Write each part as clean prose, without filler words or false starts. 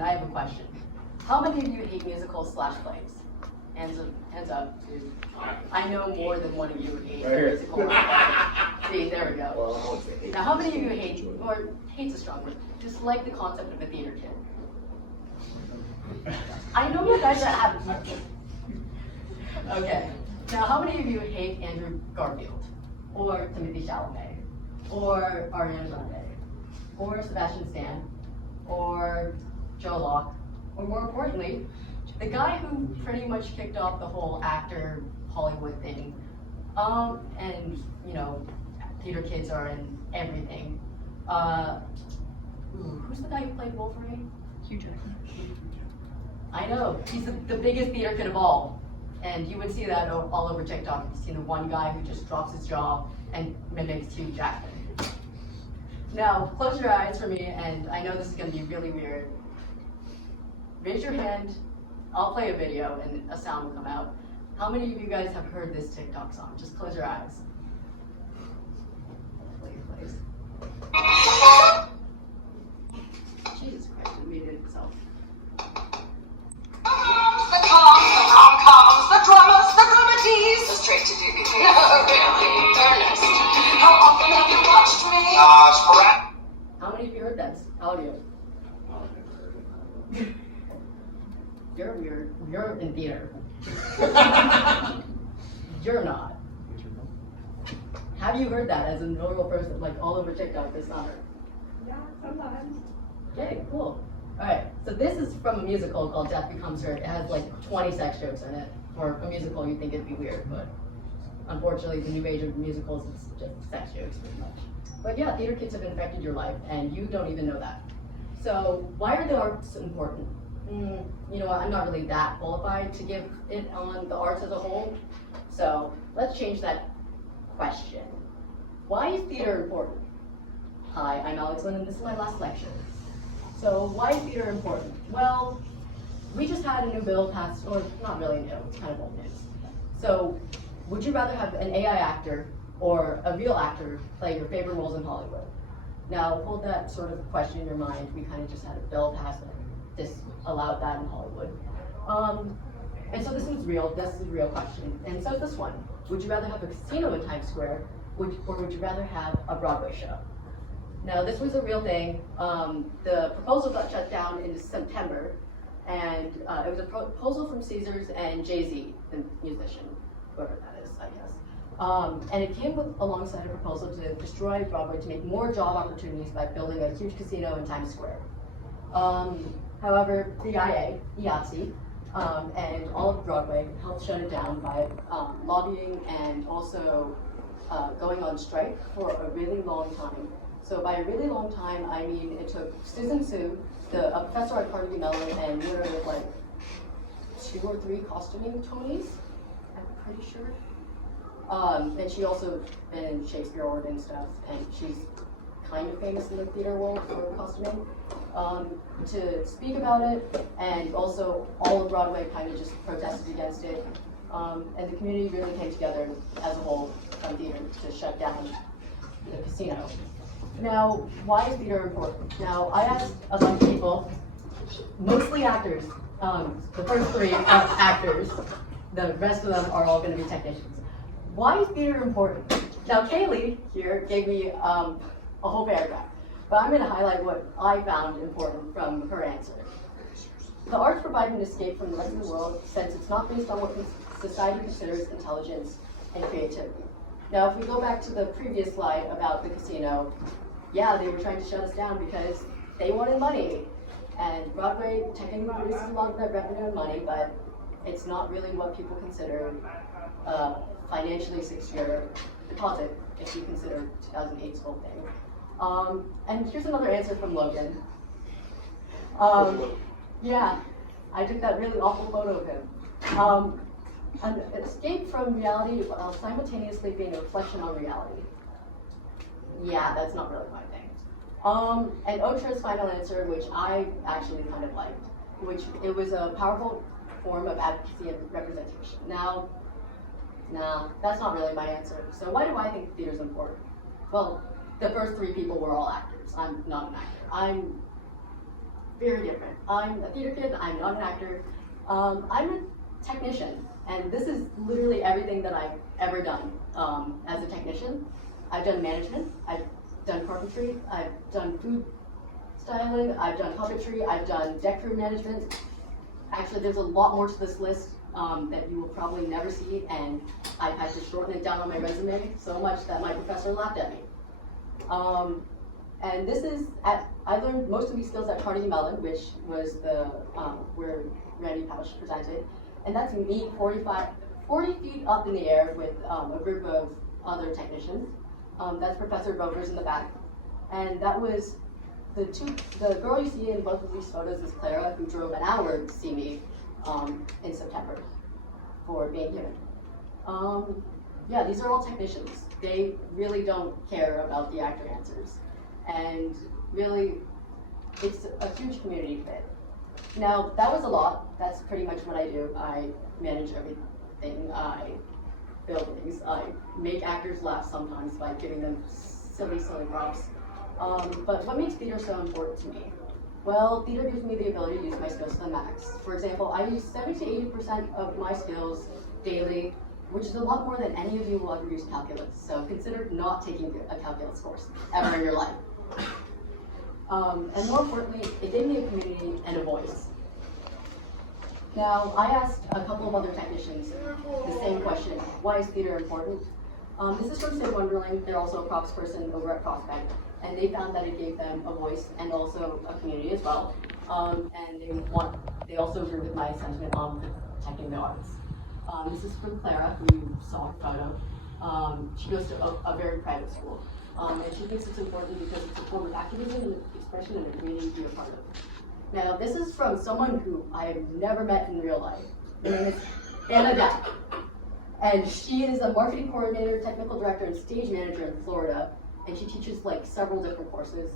question, I have a question. How many of you hate musicals / plays? Hands up. I know more than one of you hate musicals. See, there we go. Well, I won't say hate. Now, how many of you hate, or hate's a strong word, dislike the concept of a theater kid? I know you guys that have. Okay. Now, how many of you hate Andrew Garfield, or Timothy Chalamet, or Ariana Grande, or Sebastian Stan, or Joe Locke, or more importantly, the guy who pretty much kicked off the whole actor Hollywood thing, and you know, theater kids are in everything. Who's the guy who played Wolverine? Hugh Jackman. I know, he's the biggest theater kid of all. And you would see that all over TikTok. You've seen the one guy who just drops his jaw and mimics Hugh Jackman. Now, close your eyes for me, and I know this is gonna be really weird. Raise your hand, I'll play a video and a sound will come out. How many of you guys have heard this TikTok song? Just close your eyes. Please. Jesus Christ, it muted itself. The dramas, the dramatiques. So straight to DVD. No, really, earnest. How often have you watched me? How many of you heard that audio? You're weird. You're in theater. You're not. Have you heard that as a normal person, like all over TikTok this summer? Yeah, sometimes. Okay, cool. Alright, so this is from a musical called Death Becomes Her. It has like 20 sex jokes in it. For a musical, you'd think it'd be weird, but unfortunately, the new age of musicals is just sex jokes pretty much. But yeah, theater kids have infected your life, and you don't even know that. So why are the arts important? You know what, I'm not really that qualified to give it on the arts as a whole. So let's change that question. Why is theater important? Hi, I'm Alex Lynn, and this is my last lecture. So why is theater important? Well, we just had a new bill passed, or not really new, it's kind of old news. So would you rather have an AI actor or a real actor play your favorite roles in Hollywood? Now, hold that sort of question in your mind. We kind of just had a bill passed that this allowed that in Hollywood. And so this is real, this is a real question. And so is this one. Would you rather have a casino in Times Square, or would you rather have a Broadway show? Now, this was a real thing. The proposal got shut down in September, and it was a proposal from Caesars and Jay-Z, the musician, whoever that is, I guess. And it came alongside a proposal to destroy Broadway to make more job opportunities by building a huge casino in Times Square. However, the IATSE, and all of Broadway helped shut it down by lobbying and also going on strike for a really long time. So by a really long time, I mean it took Susan Sue, a professor at Carnegie Mellon, and winner with like 2 or 3 costuming Tonys, I'm pretty sure. And she also been in Shakespeare Award and stuff, and she's kind of famous in the theater world for costuming, to speak about it, and also all of Broadway kind of just protested against it, and the community really came together as a whole on theater to shut down the casino. Now, why is theater important? Now, I asked a bunch of people, mostly actors, the first 3 are actors, the rest of them are all going to be technicians. Why is theater important? Now, Kaylee here gave me a whole paragraph, but I'm going to highlight what I found important from her answer. The arts provide an escape from the rest of the world since it's not based on what society considers intelligence and creativity. Now, if we go back to the previous slide about the casino, yeah, they were trying to shut us down because they wanted money. And Broadway technically produces a lot of that revenue and money, but it's not really what people consider financially secure deposit, if you consider 2008's whole thing. And here's another answer from Logan. Yeah, I took that really awful photo of him. An escape from reality while simultaneously being a reflection on reality. Yeah, that's not really my thing. And Otra's final answer, which I actually kind of liked, which it was a powerful form of advocacy and representation. Now, nah, that's not really my answer. So why do I think theater's important? Well, the first 3 people were all actors. I'm not an actor. very different. I'm a theater kid, I'm not an actor. I'm a technician, and this is literally everything that I've ever done as a technician. I've done management, I've done carpentry, I've done food styling, I've done puppetry, I've done deck crew management. Actually, there's a lot more to this list that you will probably never see, and I've had to shorten it down on my resume so much that my professor laughed at me. And this is, I learned most of these skills at Carnegie Mellon, which was where Randy Pauch presented. And that's me 40 feet up in the air with a group of other technicians. That's Professor Rovers in the back. And that was the girl you see in both of these photos is Clara, who drove an hour to see me in September for being here. Yeah, these are all technicians. They really don't care about the actor answers. And really, it's a huge community fit. Now, that was a lot. That's pretty much what I do. I manage everything. I build things. I make actors laugh sometimes by giving them silly props. But what makes theater so important to me? Well, theater gives me the ability to use my skills to the max. For example, I use 70 to 80% of my skills daily, which is a lot more than any of you will ever use calculus. So consider not taking a calculus course ever in your life. And more importantly, it gave me a community and a voice. Now, I asked a couple of other technicians the same question: why is theater important? This is from Sid Wonderling. They're also a props person over at Prospect, and they found that it gave them a voice and also a community as well. And they also agree with my sentiment on protecting the arts. This is from Clara, who you saw her photo. She goes to a very private school, and she thinks it's important because it's a form of activism and expression and a community to be a part of. Now, this is from someone who I have never met in real life. Her name is Anna Deck, and she is a marketing coordinator, technical director, and stage manager in Florida, and she teaches like several different courses.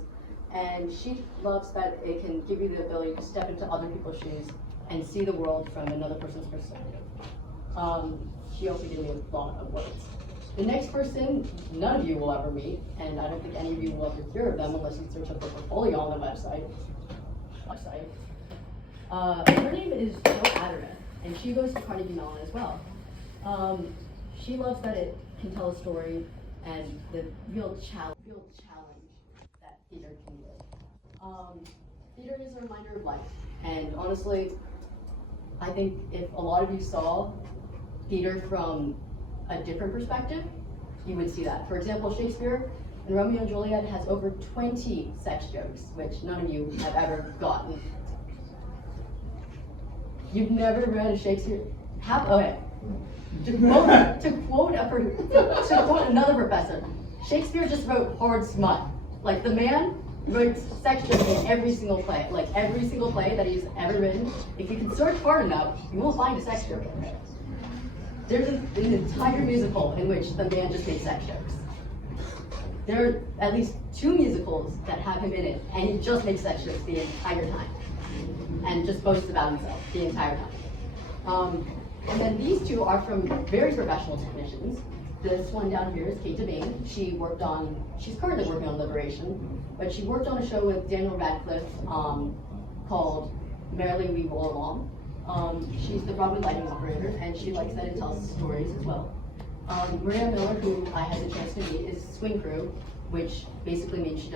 And she loves that it can give you the ability to step into other people's shoes and see the world from another person's perspective. She also gave me a lot of words. The next person, none of you will ever meet, and I don't think any of you will ever hear of them unless you search up their portfolio on the website. Her name is Jill Adderman, and she goes to Carnegie Mellon as well. She loves that it can tell a story and the real challenge that theater can give. Theater is a reminder of life, and honestly, I think if a lot of you saw theater from a different perspective, you would see that. For example, Shakespeare in Romeo and Juliet has over 20 sex jokes, which none of you have ever gotten. You've never read a Shakespeare? Okay. To quote another professor, Shakespeare just wrote hard smut. Like, the man wrote sex jokes in every single play. Like, every single play that he's ever written, if you can search hard enough, you will find a sex joke in there. There's an entire musical in which the man just made sex jokes. There are at least 2 musicals that have him in it, and he just makes sex jokes the entire time. And just boasts about himself the entire time. And then these two are from very professional technicians. This one down here is Kate Devane. She's currently working on Liberation, but she worked on a show with Daniel Radcliffe called Merrily We Roll Along. She's the Broadway lighting operator, and she likes that it tells stories as well. Maria Miller, who I had the chance to meet, is swing crew, which basically means she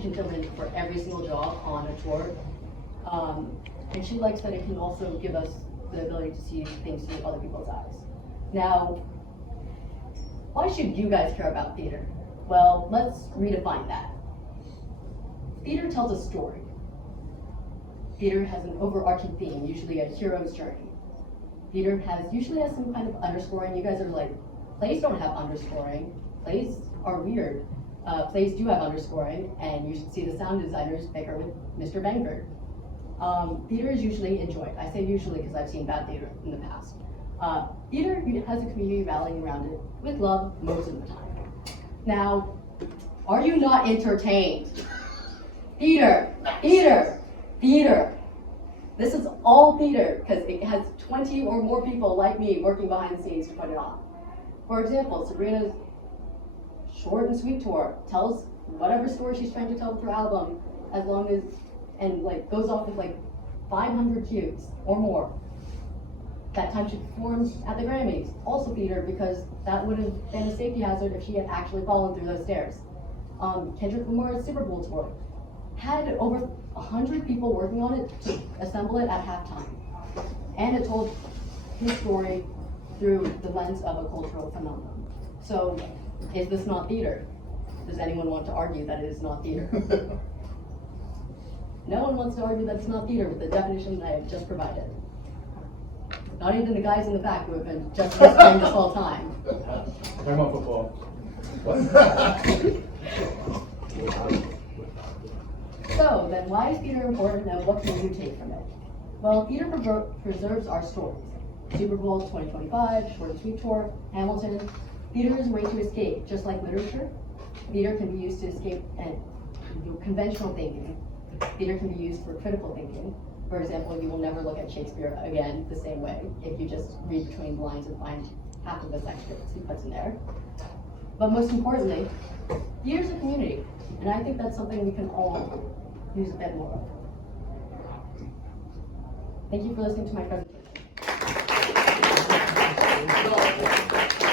can fill in for every single job on a tour. And she likes that it can also give us the ability to see things through other people's eyes. Now, why should you guys care about theater? Well, let's redefine that. Theater tells a story. Theater has an overarching theme, usually a hero's journey. Theater usually has some kind of underscoring. You guys are like, plays don't have underscoring. Plays are weird. Plays do have underscoring, and you should see the sound designers bicker with Mr. Bangford. Theater is usually enjoyed. I say usually because I've seen bad theater in the past. Theater has a community rallying around it with love most of the time. Now, are you not entertained? Theater. This is all theater because it has 20 or more people like me working behind the scenes to put it on. For example, Sabrina's short and sweet tour tells whatever story she's trying to tell with her album, as long as and like goes off with like 500 cues or more. That time she performed at the Grammys, also theater, because that would have been a safety hazard if she had actually fallen through those stairs. Kendrick Lamar's Super Bowl tour had over 100 people working on it to assemble it at halftime. And it told his story through the lens of a cultural phenomenon. So, is this not theater? Does anyone want to argue that it is not theater? No one wants to argue that it's not theater with the definition that I have just provided. Not even the guys in the back who have been just listening this whole time. Talking about football. What? So, then why is theater important and what can you take from it? Well, theater preserves our stories. Super Bowl 2025, Short and Sweet Tour, Hamilton. Theater is a way to escape, just like literature. Theater can be used to escape conventional thinking. Theater can be used for critical thinking. For example, you will never look at Shakespeare again the same way if you just read between the lines and find half of the extras he puts in there. But most importantly, theater is a community, and I think that's something we can all use a bit more of. Thank you for listening to my presentation.